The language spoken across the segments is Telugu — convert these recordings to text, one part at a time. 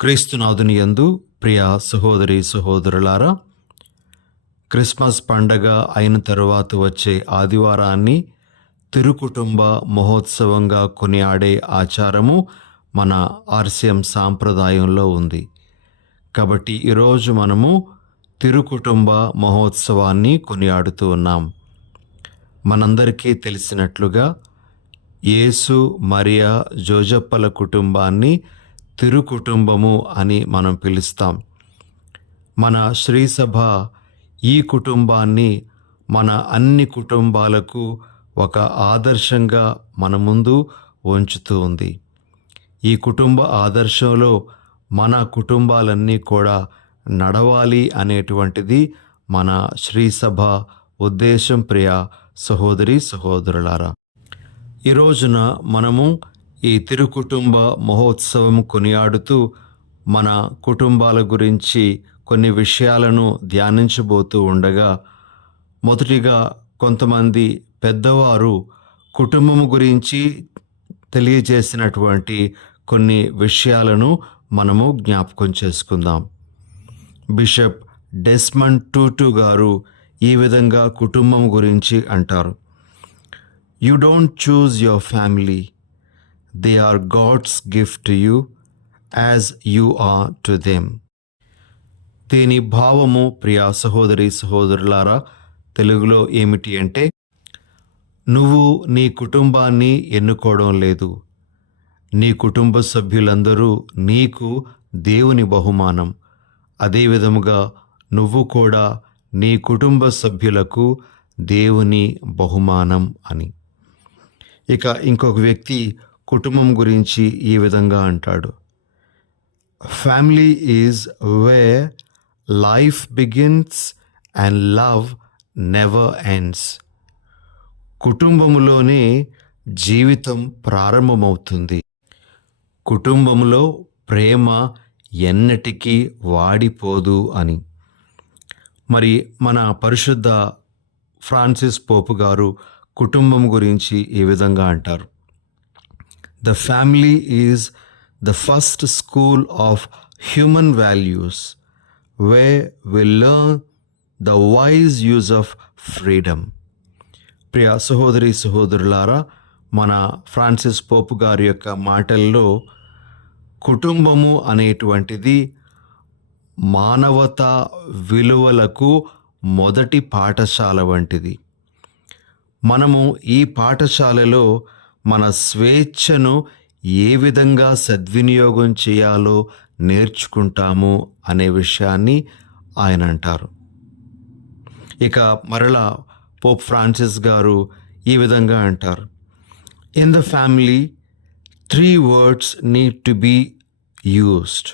క్రీస్తునాథుని యందు ప్రియ సహోదరి సహోదరులారా, క్రిస్మస్ పండగ అయిన తరువాత వచ్చే ఆదివారాన్ని తిరుకుటుంబ మహోత్సవంగా కొనియాడే ఆచారము మన ఆర్సిఎం సాంప్రదాయంలో ఉంది. కాబట్టి ఈరోజు మనము తిరుకుటుంబ మహోత్సవాన్ని కొనియాడుతూ ఉన్నాం. మనందరికీ తెలిసినట్లుగా యేసు, మరియా, జోజప్పల కుటుంబాన్ని తిరుకుటుంబము అని మనం పిలుస్తాం. మన శ్రీసభ ఈ కుటుంబాన్ని మన అన్ని కుటుంబాలకు ఒక ఆదర్శంగా మన ముందు ఉంచుతూ ఉంది. ఈ కుటుంబ ఆదర్శంలో మన కుటుంబాలన్నీ కూడా నడవాలి అనేటువంటిది మన శ్రీసభ ఉద్దేశం. ప్రియ సహోదరి సహోదరులారా, ఈ రోజున మనము ఈ తిరుకుటుంబ మహోత్సవం కొనియాడుతూ మన కుటుంబాల గురించి కొన్ని విషయాలను ధ్యానించబోతూ ఉండగా, మొదటిగా కొంతమంది పెద్దవారు కుటుంబం గురించి తెలియజేసినటువంటి కొన్ని విషయాలను మనము జ్ఞాపకం చేసుకుందాం. బిషప్ డెస్మండ్ టూటు గారు ఈ విధంగా కుటుంబం గురించి అంటారు: "You don't choose your family. They are God's gift to you as you are to them." దీని భావము ప్రియా సహోదరి సహోదరులారా తెలుగులో ఏమిటి అంటే, నువ్వు నీ కుటుంబాన్ని ఎన్నుకోవడం లేదు. నీ కుటుంబ సభ్యులందరూ నీకు దేవుని బహుమానం. అదే విధముగా నువ్వు కూడా నీ కుటుంబ సభ్యులకు దేవుని బహుమానం అని. ఇక ఇంకొక వ్యక్తి కుటుంబం గురించి ఈ విధంగా అంటాడు: "family is where life begins and love never ends." కుటుంబములోనే జీవితం ప్రారంభమవుతుంది. కుటుంబంలో ప్రేమ ఎన్నటికీ వాడిపోదు అని. మరి మన పరిశుద్ధ ఫ్రాన్సిస్ పోపు గారు కుటుంబం గురించి ఈ విధంగా అంటారు: "The family is the first school of human values, where we learn the wise use of freedom." ప్రియ సహోదరి సహోదరులారా, మన ఫ్రాన్సిస్ పోపు గారి యొక్క మాటల్లో కుటుంబము అనేటువంటిది మానవతా విలువలకు మొదటి పాఠశాల వంటిది. మనము ఈ పాఠశాలలో మన స్వేచ్ఛను ఏ విధంగా సద్వినియోగం చేయాలో నేర్చుకుంటాము అనే విషయాన్ని ఆయన అంటారు. ఇక మరలా పోప్ ఫ్రాన్సిస్ గారు ఈ విధంగా అంటారు: "In the family, 3 words need to be used.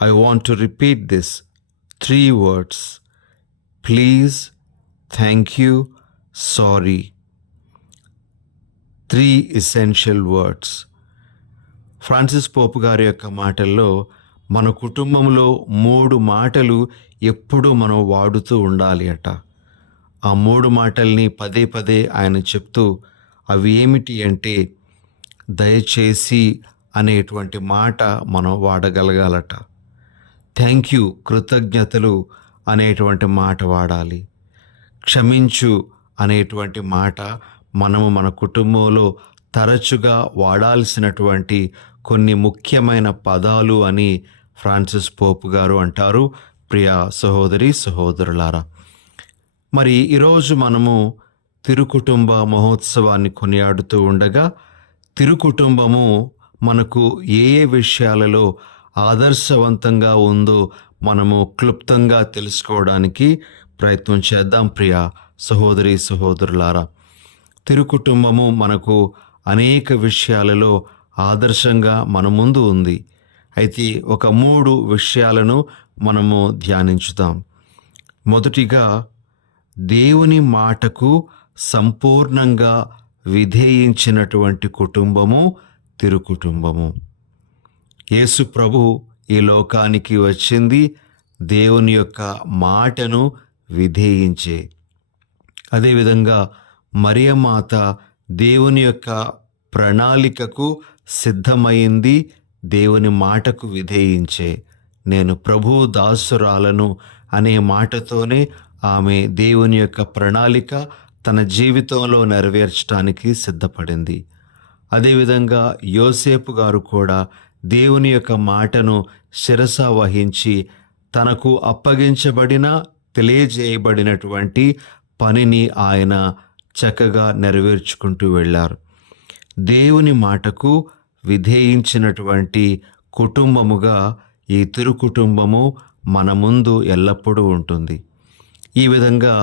I want to repeat this 3 words. Please, thank you, sorry. 3 essential words." Francis పోపు గారి యొక్క మాటల్లో మన కుటుంబంలో 3 మాటలు ఎప్పుడూ మనం వాడుతూ ఉండాలి అట. ఆ 3 మాటల్ని పదే పదే ఆయన చెప్తూ, అవి ఏమిటి అంటే, దయచేసి అనేటువంటి మాట మనం వాడగలగాలట. థ్యాంక్ యూ, కృతజ్ఞతలు అనేటువంటి మాట వాడాలి. క్షమించు అనేటువంటి మాట మనము మన కుటుంబంలో తరచుగా వాడాల్సినటువంటి కొన్ని ముఖ్యమైన పదాలు అని ఫ్రాన్సిస్ పోపు గారు అంటారు. ప్రియ సహోదరి సహోదరులారా, మరి ఈరోజు మనము తిరుకుటుంబ మహోత్సవాన్ని కొనియాడుతూ ఉండగా, తిరుకుటుంబము మనకు ఏ ఏ విషయాలలో ఆదర్శవంతంగా ఉందో మనము క్లుప్తంగా తెలుసుకోవడానికి ప్రయత్నం చేద్దాం. ప్రియ సహోదరి సహోదరులారా, తిరుకుటుంబము మనకు అనేక విషయాలలో ఆదర్శంగా మన ముందు ఉంది. అయితే ఒక 3 విషయాలను మనము ధ్యానించుదాం. మొదటిగా, దేవుని మాటకు సంపూర్ణంగా విధేయించినటువంటి కుటుంబము తిరుకుటుంబము. యేసు ప్రభు ఈ లోకానికి వచ్చింది దేవుని యొక్క మాటను విధేయించే. అదేవిధంగా మరియమాత దేవుని యొక్క ప్రణాళికకు సిద్ధమైంది దేవుని మాటకు విధేయించే, నేను ప్రభువు దాసురాలను అనే మాటతోనే ఆమె దేవుని యొక్క ప్రణాళిక తన జీవితంలో నెరవేర్చడానికి సిద్ధపడింది. అదేవిధంగా యోసేపు గారు కూడా దేవుని యొక్క మాటను శిరస వహించి తనకు అప్పగించబడిన తెలియజేయబడినటువంటి పనిని ఆయన చక్కగా నెరవేర్చుకుంటూ వెళ్ళారు. దేవుని మాటకు విధేయించినటువంటి కుటుంబముగా ఈ తిరు కుటుంబము మన ముందు ఎల్లప్పుడూ ఉంటుంది. ఈ విధంగా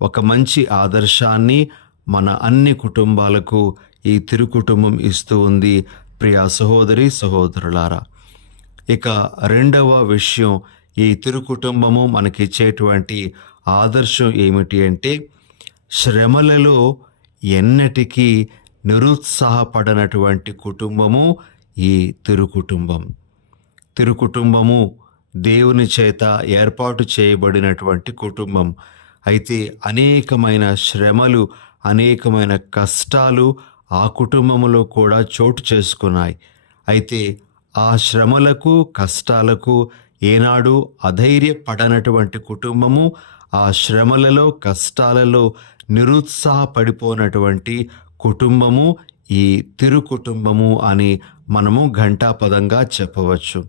ఒక మంచి ఆదర్శాన్ని మన అన్ని కుటుంబాలకు ఈ తిరు కుటుంబం ఇస్తూ ఉంది. ప్రియా సహోదరి సహోదరులారా, ఇక రెండవ విషయం, ఈ తిరు కుటుంబము మనకిచ్చేటువంటి ఆదర్శం ఏమిటి అంటే, శ్రమలలో ఎన్నటికీ నిరుత్సాహపడనటువంటి కుటుంబము ఈ తిరు కుటుంబం. తిరు కుటుంబము దేవుని చేత ఏర్పాటు చేయబడినటువంటి కుటుంబం. అయితే అనేకమైన శ్రమలు, అనేకమైన కష్టాలు ఆ కుటుంబములో కూడా చోటు చేసుకున్నాయి. అయితే ఆ శ్రమలకు, కష్టాలకు ఏనాడు అధైర్యపడనటువంటి కుటుంబము, ఆ శ్రమలలో, కష్టాలలో నిరుత్సాహపడిపోనటువంటి కుటుంబము ఈ తిరు కుటుంబము అని మనము ఘంటాపదంగా చెప్పవచ్చు.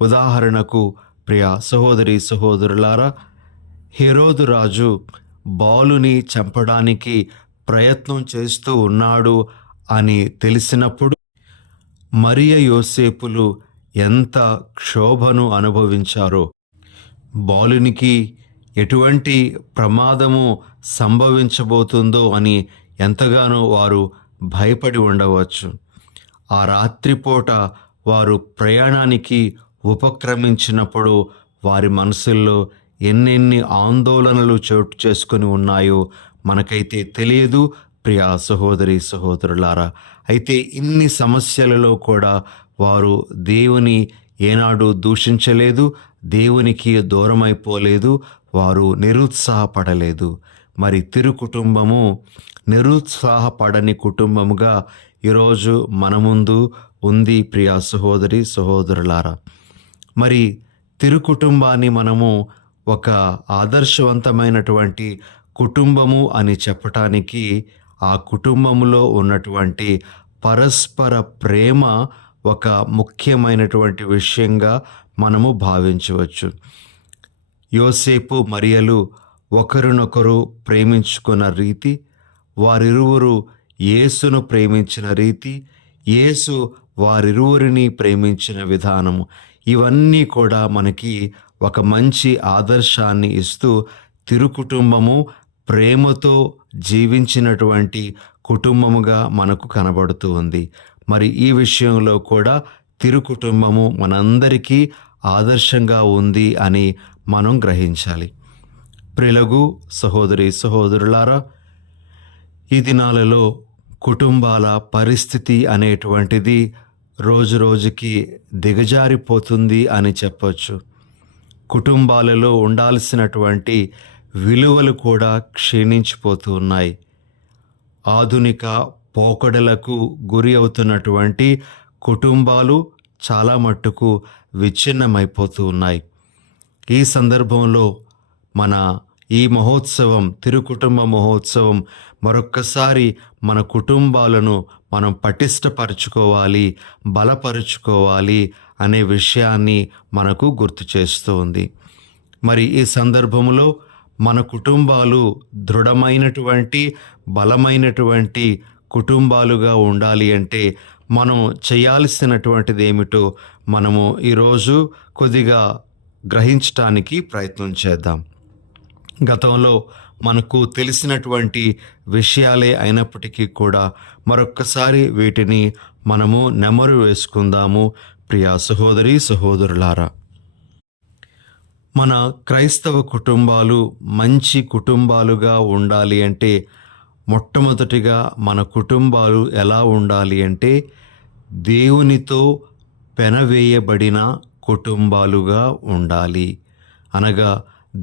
ఉదాహరణకు ప్రియ సహోదరి సహోదరులారా, హెరోదు రాజు బాలుని చంపడానికి ప్రయత్నం చేస్తూ ఉన్నాడు అని తెలిసినప్పుడు మరియ యోసేపులు ఎంత క్షోభను అనుభవించారో, బాలునికి ఎటువంటి ప్రమాదము సంభవించబోతుందో అని ఎంతగానో వారు భయపడి ఉండవచ్చు. ఆ రాత్రిపూట వారు ప్రయాణానికి ఉపక్రమించినప్పుడు వారి మనసుల్లో ఎన్నెన్ని ఆందోళనలు చోటు చేసుకుని ఉన్నాయో మనకైతే తెలియదు. ప్రియా సహోదరి సహోదరులారా, అయితే ఇన్ని సమస్యలలో కూడా వారు దేవుని ఏనాడు దూషించలేదు, దేవునికి దూరమైపోలేదు, వారు నిరుత్సాహపడలేదు. మరి తిరు కుటుంబము నిరుత్సాహపడని కుటుంబముగా ఈరోజు మన ముందు ఉంది. ప్రియా సహోదరి సహోదరులారా, మరి తిరు కుటుంబాన్ని మనము ఒక ఆదర్శవంతమైనటువంటి కుటుంబము అని చెప్పటానికి ఆ కుటుంబంలో ఉన్నటువంటి పరస్పర ప్రేమ ఒక ముఖ్యమైనటువంటి విషయంగా మనము భావించవచ్చు. యోసేపు మరియలు ఒకరినొకరు ప్రేమించుకున్న రీతి, వారిరువురు యేసును ప్రేమించిన రీతి, యేసు వారిరువురిని ప్రేమించిన విధానము, ఇవన్నీ కూడా మనకి ఒక మంచి ఆదర్శాన్ని ఇస్తూ తిరు కుటుంబము ప్రేమతో జీవించినటువంటి కుటుంబముగా మనకు కనబడుతూ ఉంది. మరి ఈ విషయంలో కూడా తిరు కుటుంబము మనందరికీ ఆదర్శంగా ఉంది అని మనం గ్రహించాలి. ప్రిలగు సహోదరి సహోదరులారా, ఈ దినాలలో కుటుంబాల పరిస్థితి అనేటువంటిది రోజు రోజుకి దిగజారిపోతుంది అని చెప్పొచ్చు. కుటుంబాలలో ఉండాల్సినటువంటి విలువలు కూడా క్షీణించిపోతూ ఉన్నాయి. ఆధునిక పోకడలకు గురి అవుతున్నటువంటి కుటుంబాలు చాలా మట్టుకు విచ్ఛిన్నమైపోతూ ఉన్నాయి. ఈ సందర్భంలో మన ఈ మహోత్సవం, తిరుకుటుంబ మహోత్సవం, మరొక్కసారి మన కుటుంబాలను మనం పటిష్టపరచుకోవాలి, బలపరుచుకోవాలి అనే విషయాన్ని మనకు గుర్తు చేస్తూ ఉంది. మరి ఈ సందర్భంలో మన కుటుంబాలు దృఢమైనటువంటి, బలమైనటువంటి కుటుంబాలుగా ఉండాలి అంటే మనం చేయాల్సినటువంటిది ఏమిటో మనము ఈరోజు కొద్దిగా గ్రహించటానికి ప్రయత్నం చేద్దాం. గతంలో మనకు తెలిసినటువంటి విషయాలే అయినప్పటికీ కూడా మరొక్కసారి వీటిని మనము నెమరు వేసుకుందాము. ప్రియా సహోదరి సహోదరులారా, మన క్రైస్తవ కుటుంబాలు మంచి కుటుంబాలుగా ఉండాలి అంటే మొట్టమొదటిగా మన కుటుంబాలు ఎలా ఉండాలి అంటే దేవునితో పెనవేయబడిన కుటుంబాలుగా ఉండాలి. అనగా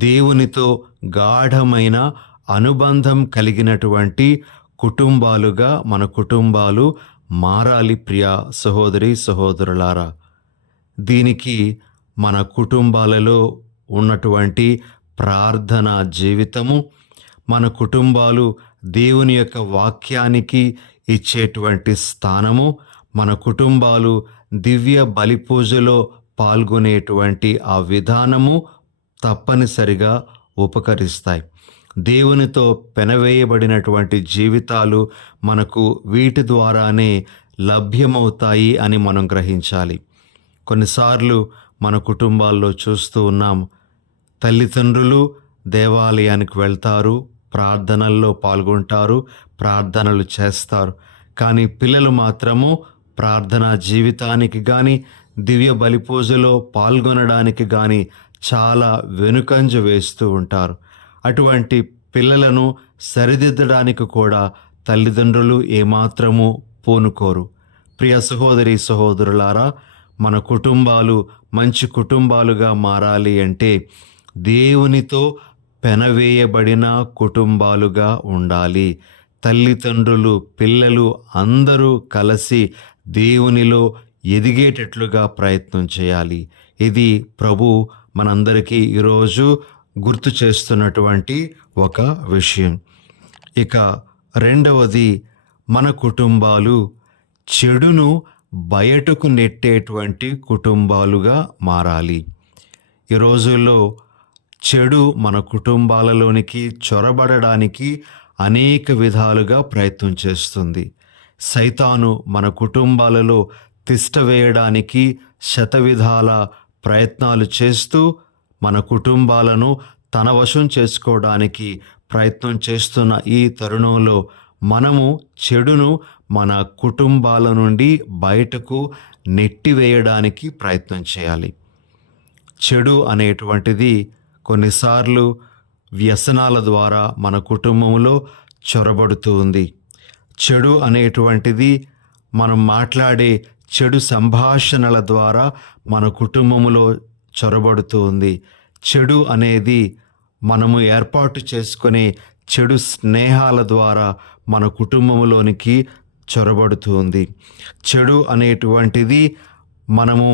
దేవునితో గాఢమైన అనుబంధం కలిగినటువంటి కుటుంబాలుగా మన కుటుంబాలు మారాలి. ప్రియా సహోదరి సహోదరులారా, దీనికి మన కుటుంబాలలో ఉన్నటువంటి ప్రార్థన జీవితము, మన కుటుంబాలు దేవుని యొక్క వాక్యానికి ఇచ్చేటువంటి స్థానము, మన కుటుంబాలు దివ్య బలి పూజలో పాల్గొనేటువంటి ఆ విధానము తప్పనిసరిగా ఉపకరిస్తాయి. దేవునితో పెనవేయబడినటువంటి జీవితాలు మనకు వీటి ద్వారానే లభ్యమవుతాయి అని మనం గ్రహించాలి. కొన్నిసార్లు మన కుటుంబాల్లో చూస్తూ ఉన్నాం, తల్లిదండ్రులు దేవాలయానికి వెళ్తారు, ప్రార్థనల్లో పాల్గొంటారు, ప్రార్థనలు చేస్తారు. కానీ పిల్లలు మాత్రము ప్రార్థనా జీవితానికి కానీ దివ్య బలి పూజలో పాల్గొనడానికి కానీ చాలా వెనుకంజ వేస్తూ ఉంటారు. అటువంటి పిల్లలను సరిదిద్దడానికి కూడా తల్లిదండ్రులు ఏమాత్రము పూనుకోరు. ప్రియ సహోదరి సహోదరులారా, మన కుటుంబాలు మంచి కుటుంబాలుగా మారాలి అంటే దేవునితో పెనవేయబడిన కుటుంబాలుగా ఉండాలి. తల్లిదండ్రులు, పిల్లలు అందరూ కలిసి దేవునిలో ఎదిగేటట్లుగా ప్రయత్నం చేయాలి. ఇది ప్రభు మనందరికీ ఈరోజు గుర్తు చేస్తున్నటువంటి ఒక విషయం. ఇక రెండవది, మన కుటుంబాలు చెడును బయటకు నెట్టేటువంటి కుటుంబాలుగా మారాలి. ఈ రోజుల్లో చెడు మన కుటుంబాలలోనికి చొరబడడానికి అనేక విధాలుగా ప్రయత్నం చేస్తుంది. సైతాను మన కుటుంబాలలో తిష్ట వేయడానికి శతవిధాల ప్రయత్నాలు చేస్తూ మన కుటుంబాలను తన వశం చేసుకోవడానికి ప్రయత్నం చేస్తున్న ఈ తరుణంలో మనము చెడును మన కుటుంబాల నుండి బయటకు నెట్టివేయడానికి ప్రయత్నం చేయాలి. చెడు అనేటువంటిది కొన్నిసార్లు వ్యసనాల ద్వారా మన కుటుంబంలో చొరబడుతూ ఉంది. చెడు అనేటువంటిది మనం మాట్లాడే చెడు సంభాషణల ద్వారా మన కుటుంబంలో చొరబడుతూ ఉంది. చెడు అనేది మనము ఏర్పాటు చేసుకునే చెడు స్నేహాల ద్వారా మన కుటుంబంలోనికి చొరబడుతూ ఉంది. చెడు అనేటువంటిది మనము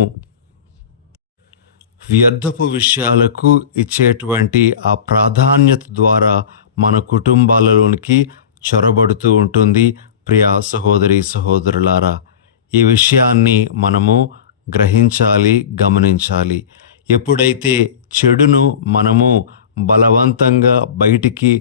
వ్యర్థపు విషయాలకు ఇచ్చేటువంటి ఆ ప్రాధాన్యత ద్వారా మన కుటుంబాలలోనికి చొరబడుతూ ఉంటుంది. ప్రియా సహోదరి సహోదరులారా, ఈ విషయాన్ని మనము గ్రహించాలి, గమనించాలి. ఎప్పుడైతే చెడును మనము బలవంతంగా బయటికి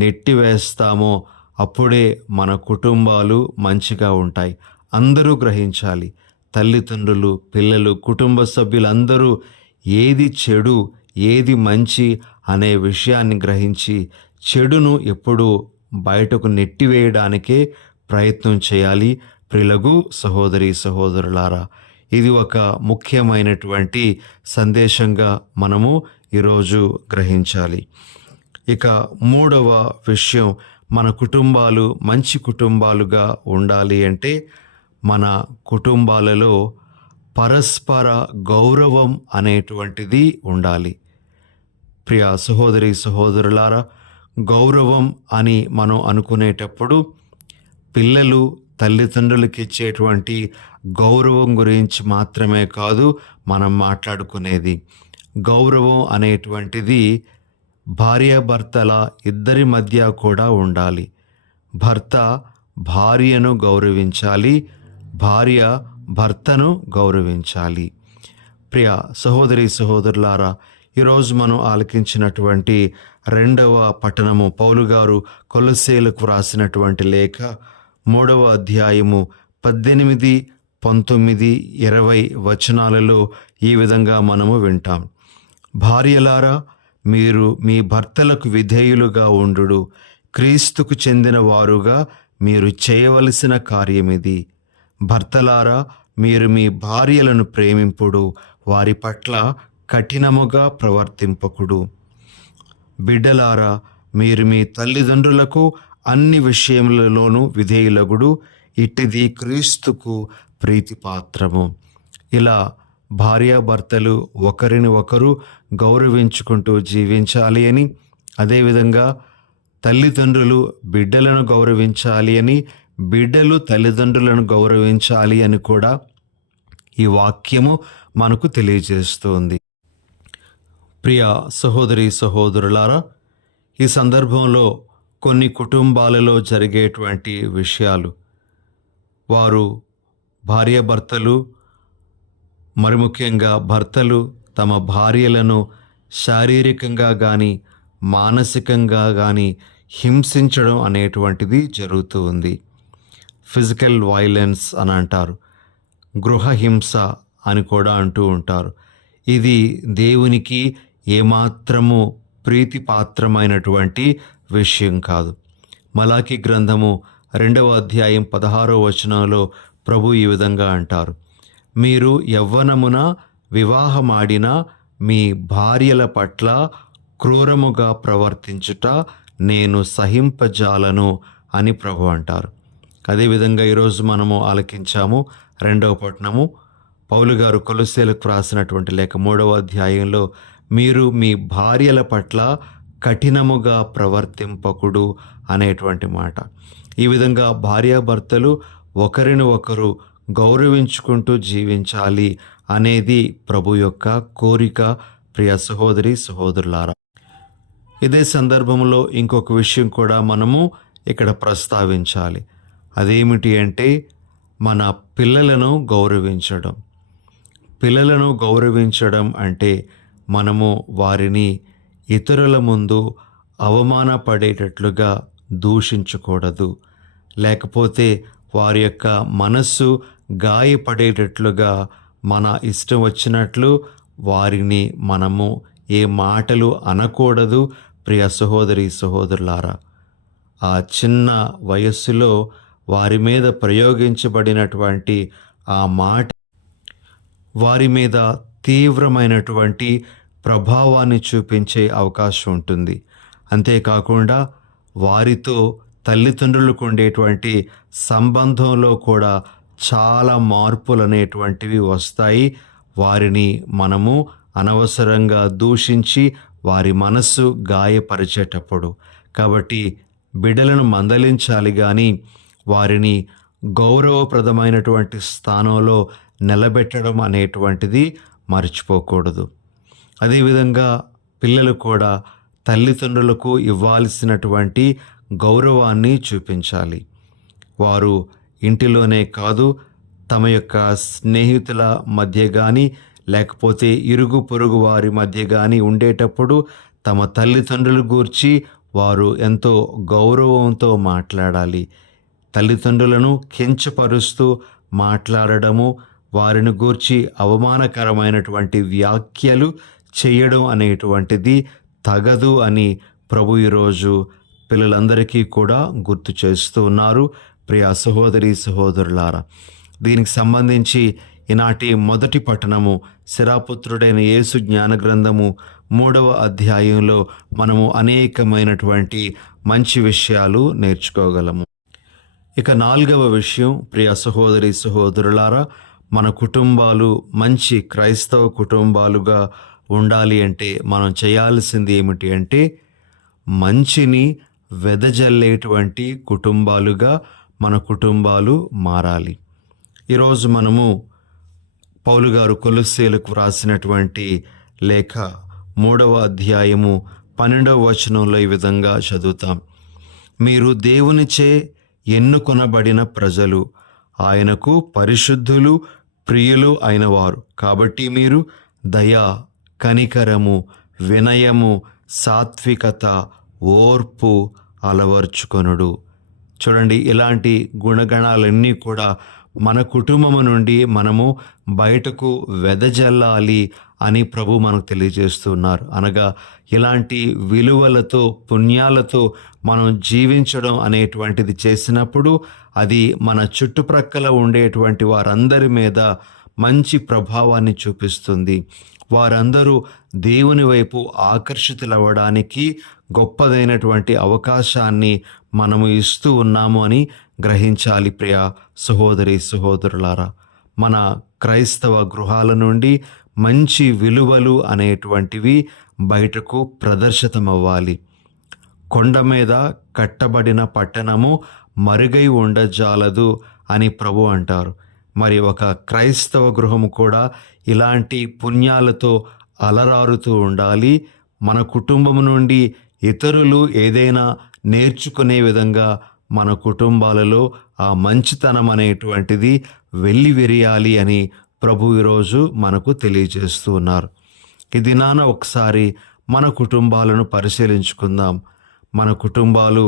నెట్టివేస్తామో అప్పుడే మన కుటుంబాలు మంచిగా ఉంటాయి. అందరూ గ్రహించాలి, తల్లిదండ్రులు, పిల్లలు, కుటుంబ సభ్యులందరూ ఏది చెడు, ఏది మంచి అనే విషయాన్ని గ్రహించి చెడును ఎప్పుడూ బయటకు నెట్టివేయడానికే ప్రయత్నం చేయాలి. ప్రియులకు సహోదరి సహోదరులారా, ఇది ఒక ముఖ్యమైనటువంటి సందేశంగా మనము ఈరోజు గ్రహించాలి. ఇక మూడవ విషయం, మన కుటుంబాలు మంచి కుటుంబాలుగా ఉండాలి అంటే మన కుటుంబాలలో పరస్పర గౌరవం అనేటువంటిది ఉండాలి. ప్రియ సహోదరి సహోదరులారా, గౌరవం అని మనం అనుకునేటప్పుడు పిల్లలు తల్లిదండ్రులకి ఇచ్చేటువంటి గౌరవం గురించి మాత్రమే కాదు మనం మాట్లాడుకునేది. గౌరవం అనేటువంటిది భార్యాభర్తల ఇద్దరి మధ్య కూడా ఉండాలి. భర్త భార్యను గౌరవించాలి, భార్య భర్తను గౌరవించాలి. ప్రియ సహోదరి సహోదరులారా, ఈరోజు మనం ఆలకించినటువంటి రెండవ పట్టణము పౌలు గారు కొలస్సీలకు వ్రాసినటువంటి లేఖ 3వ అధ్యాయము 18, 19, 20 వచనాలలో ఈ విధంగా మనము వింటాం. భార్యలారా, మీరు మీ భర్తలకు విధేయులుగా ఉండుడు. క్రీస్తుకు చెందిన వారుగా మీరు చేయవలసిన కార్యమిది. భర్తలారా, మీరు మీ భార్యలను ప్రేమింపుడు, వారి పట్ల కఠినముగా ప్రవర్తింపకుడు. బిడ్డలారా, మీరు మీ తల్లిదండ్రులకు అన్ని విషయములలోనూ విధేయులగుడు, ఇట్టిది క్రీస్తుకు ప్రీతిపాత్రము. ఇలా భార్యాభర్తలు ఒకరిని ఒకరు గౌరవించుకుంటూ జీవించాలి అని, అదేవిధంగా తల్లిదండ్రులు బిడ్డలను గౌరవించాలి అని, బిడ్డలు తల్లిదండ్రులను గౌరవించాలి అని కూడా ఈ వాక్యము మనకు తెలియజేస్తుంది. ప్రియ సహోదరి సహోదరులారా, ఈ సందర్భంలో కొన్ని కుటుంబాలలో జరిగేటువంటి విషయాలు, వారు భార్యాభర్తలు, మరి ముఖ్యంగా భర్తలు తమ భార్యలను శారీరకంగా కానీ మానసికంగా కానీ హింసించడం అనేటువంటిది జరుగుతూ ఉంది. ఫిజికల్ వైలెన్స్ అని అంటారు, గృహహింస అని కూడా అంటూ ఉంటారు. ఇది దేవునికి ఏమాత్రము ప్రీతిపాత్రమైనటువంటి విషయం కాదు. మలాకి గ్రంథము 2వ అధ్యాయం 16వ వచనంలో ప్రభు ఈ విధంగా అంటారు, మీరు యవ్వనమున వివాహమాడిన మీ భార్యల పట్ల క్రూరముగా ప్రవర్తించుట నేను సహింపజాలను అని ప్రభు అంటారు. అదేవిధంగా ఈరోజు మనము ఆలకించాము 2వ పట్టణము పౌలు గారు కొలొస్సీలకు రాసినటువంటి లేఖ 3వ అధ్యాయంలో, మీరు మీ భార్యల పట్ల కఠినముగా ప్రవర్తింపకుడు అనేటువంటి మాట. ఈ విధంగా భార్యాభర్తలు ఒకరిని ఒకరు గౌరవించుకుంటూ జీవించాలి అనేది ప్రభు యొక్క కోరిక. ప్రియ సహోదరి సహోదరులారా, ఇదే సందర్భంలో ఇంకొక విషయం కూడా మనము ఇక్కడ ప్రస్తావించాలి. అదేమిటి అంటే మన పిల్లలను గౌరవించడం. పిల్లలను గౌరవించడం అంటే మనము వారిని ఇతరుల ముందు అవమానపడేటట్లుగా దూషించకూడదు, లేకపోతే వారి యొక్క మనస్సు గాయపడేటట్లుగా మన ఇష్టం వచ్చినట్లు వారిని మనము ఏ మాటలు అనకూడదు. ప్రియ సహోదరి సహోదరులారా, ఆ చిన్న వయస్సులో వారి మీద ప్రయోగించబడినటువంటి ఆ మాట వారి మీద తీవ్రమైనటువంటి ప్రభావాన్ని చూపించే అవకాశం ఉంటుంది. అంతేకాకుండా వారితో తల్లిదండ్రులకు ఉండేటువంటి సంబంధంలో కూడా చాలా మార్పులు అనేటువంటివి వస్తాయి. వారిని మనము అనవసరంగా దూషించి వారి మనస్సు గాయపరిచేటప్పుడు. కాబట్టి బిడ్డలను మందలించాలి కానీ వారిని గౌరవప్రదమైనటువంటి స్థానంలో నిలబెట్టడం అనేటువంటిది మర్చిపోకూడదు. అదేవిధంగా పిల్లలు కూడా తల్లిదండ్రులకు ఇవ్వాల్సినటువంటి గౌరవాన్ని చూపించాలి. వారు ఇంటిలోనే కాదు, తమ యొక్క స్నేహితుల మధ్య కానీ లేకపోతే ఇరుగు పొరుగు వారి మధ్య కానీ ఉండేటప్పుడు తమ తల్లిదండ్రుల గూర్చి వారు ఎంతో గౌరవంతో మాట్లాడాలి. తల్లిదండ్రులను కించపరుస్తూ మాట్లాడడము, వారిని గూర్చి అవమానకరమైనటువంటి వ్యాఖ్యలు చేయడం అనేటువంటిది తగదు అని ప్రభు ఈరోజు పిల్లలందరికీ కూడా గుర్తు చేస్తూ ఉన్నారు. ప్రియ సహోదరి సహోదరులారా, దీనికి సంబంధించి ఈనాటి మొదటి పట్టణము శిరాపుత్రుడైన యేసు జ్ఞాన గ్రంథము 3వ అధ్యాయంలో మనము అనేకమైనటువంటి మంచి విషయాలు నేర్చుకోగలము. ఇక 4వ విషయం, ప్రియ సహోదరి సహోదరులారా, మన కుటుంబాలు మంచి క్రైస్తవ కుటుంబాలుగా ఉండాలి అంటే మనం చేయాల్సింది ఏమిటి అంటే మంచిని వెదజల్లేటువంటి కుటుంబాలుగా మన కుటుంబాలు మారాలి. ఈరోజు మనము పౌలు గారు కొలొస్సీలకు వ్రాసినటువంటి లేఖ 3వ అధ్యాయము 12వ వచనంలో ఈ విధంగా చదువుతాం, మీరు దేవునిచే ఎన్నుకొనబడిన ప్రజలు, ఆయనకు పరిశుద్ధులు ప్రియులు అయినవారు. కాబట్టి మీరు దయ, కనికరము, వినయము, సాత్వికత, ఓర్పు అలవర్చుకొనుడు. చూడండి, ఇలాంటి గుణగణాలన్నీ కూడా మన కుటుంబము నుండి మనము బయటకు వెదజల్లాలి అని ప్రభు మనకు తెలియజేస్తున్నారు. అనగా ఇలాంటి విలువలతో పుణ్యాలతో మనం జీవించడం అనేటువంటిది చేసినప్పుడు అది మన చుట్టుప్రక్కల ఉండేటువంటి వారందరి మీద మంచి ప్రభావాన్ని చూపిస్తుంది. వారందరూ దేవుని వైపు ఆకర్షితులవ్వడానికి గొప్పదైనటువంటి అవకాశాన్ని మనము ఇస్తూ ఉన్నాము అని గ్రహించాలి. ప్రియ సహోదరి సహోదరులారా, మన క్రైస్తవ గృహాల నుండి మంచి విలువలు అనేటువంటివి బయటకు ప్రదర్శితమవ్వాలి. కొండ మీద కట్టబడిన పట్టణము మరుగై ఉండజాలదు అని ప్రభు అంటారు. మరి ఒక క్రైస్తవ గృహము కూడా ఇలాంటి పుణ్యాలతో అలరారుతూ ఉండాలి. మన కుటుంబం నుండి ఇతరులు ఏదైనా నేర్చుకునే విధంగా మన కుటుంబాలలో ఆ మంచితనం అనేటువంటిది వెల్లివిరియాలి అని ప్రభు ఈరోజు మనకు తెలియజేస్తూ ఉన్నారు. ఈ దినాన ఒకసారి మన కుటుంబాలను పరిశీలించుకుందాం. మన కుటుంబాలు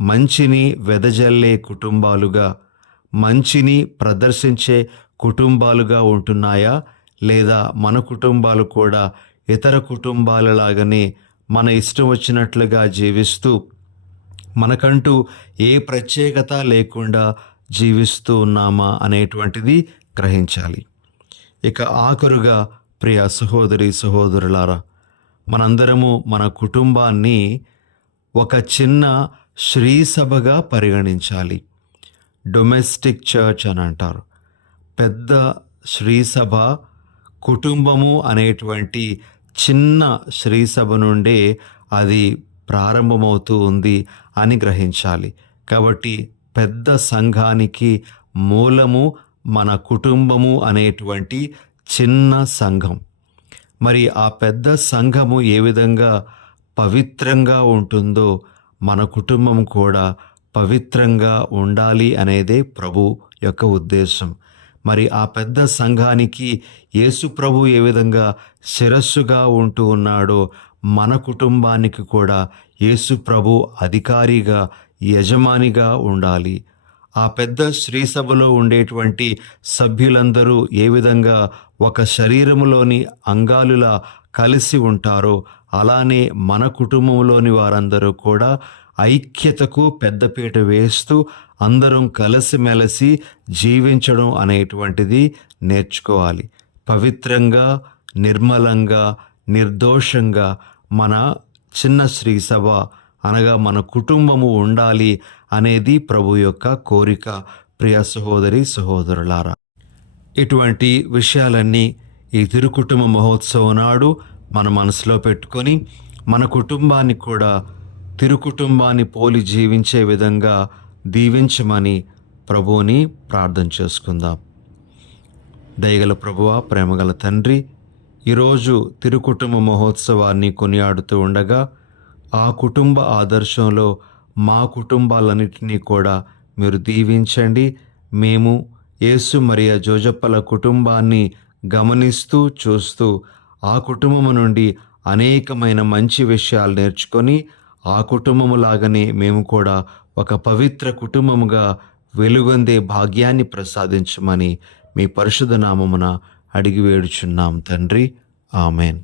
మంచిని వెదజల్లే కుటుంబాలుగా, మంచిని ప్రదర్శించే కుటుంబాలుగా ఉంటున్నాయా, లేదా మన కుటుంబాలు కూడా ఇతర కుటుంబాలలాగానే మన ఇష్టం వచ్చినట్లుగా జీవిస్తూ మనకంటూ ఏ ప్రత్యేకత లేకుండా జీవిస్తూ ఉన్నామా అనేటువంటిది గ్రహించాలి. ఇక ఆఖరుగా ప్రియ సహోదరి సహోదరులారా, మనందరము మన కుటుంబాన్ని ఒక చిన్న శ్రీసభగా పరిగణించాలి. డొమెస్టిక్ చర్చ్ అని అంటారు. పెద్ద శ్రీసభ కుటుంబము అనేటువంటి చిన్న శ్రీసభ నుండే అది ప్రారంభమవుతూ ఉంది అని గ్రహించాలి. కాబట్టి పెద్ద సంఘానికి మూలము మన కుటుంబము అనేటువంటి చిన్న సంఘం. మరి ఆ పెద్ద సంఘము ఏ విధంగా పవిత్రంగా ఉంటుందో మన కుటుంబం కూడా పవిత్రంగా ఉండాలి అనేదే ప్రభు యొక్క ఉద్దేశం. మరి ఆ పెద్ద సంఘానికి యేసు ప్రభు ఏ విధంగా శిరస్సుగా ఉంటూ ఉన్నాడో మన కుటుంబానికి కూడా యేసు ప్రభు అధికారిగా, యజమానిగా ఉండాలి. ఆ పెద్ద శ్రీసభలో ఉండేటువంటి సభ్యులందరూ ఏ విధంగా ఒక శరీరములోని అంగాలులా కలిసి ఉంటారో అలానే మన కుటుంబంలోని వారందరూ కూడా ఐక్యతకు పెద్దపీట వేస్తూ అందరం కలిసిమెలిసి జీవించడం అనేటువంటిది నేర్చుకోవాలి. పవిత్రంగా, నిర్మలంగా, నిర్దోషంగా మన చిన్న శ్రీసభ అనగా మన కుటుంబము ఉండాలి అనేది ప్రభు యొక్క కోరిక. ప్రియ సహోదరి సహోదరులారా, ఇటువంటి విషయాలన్నీ ఈ తిరుకుటుంబ మహోత్సవం నాడు మన మనసులో పెట్టుకొని మన కుటుంబాన్ని కూడా తిరుకుటుంబాన్ని పోలి జీవించే విధంగా దీవించమని ప్రభువుని ప్రార్థన చేసుకుందాం. దయగల ప్రభువా, ప్రేమగల తండ్రి, ఈరోజు తిరుకుటుంబ మహోత్సవాన్ని కొనియాడుతూ ఉండగా ఆ కుటుంబ ఆదర్శంలో మా కుటుంబాలన్నిటినీ కూడా మీరు దీవించండి. మేము యేసు మరియ జోజప్పల కుటుంబాన్ని గమనిస్తూ చూస్తూ ఆ కుటుంబము నుండి అనేకమైన మంచి విషయాలు నేర్చుకొని ఆ కుటుంబములాగానే మేము కూడా ఒక పవిత్ర కుటుంబముగా వెలుగొందే భాగ్యాన్ని ప్రసాదించమని మీ పరిశుద్ధ నామమున అడిగి వేడుచున్నాం తండ్రి. ఆమెన్.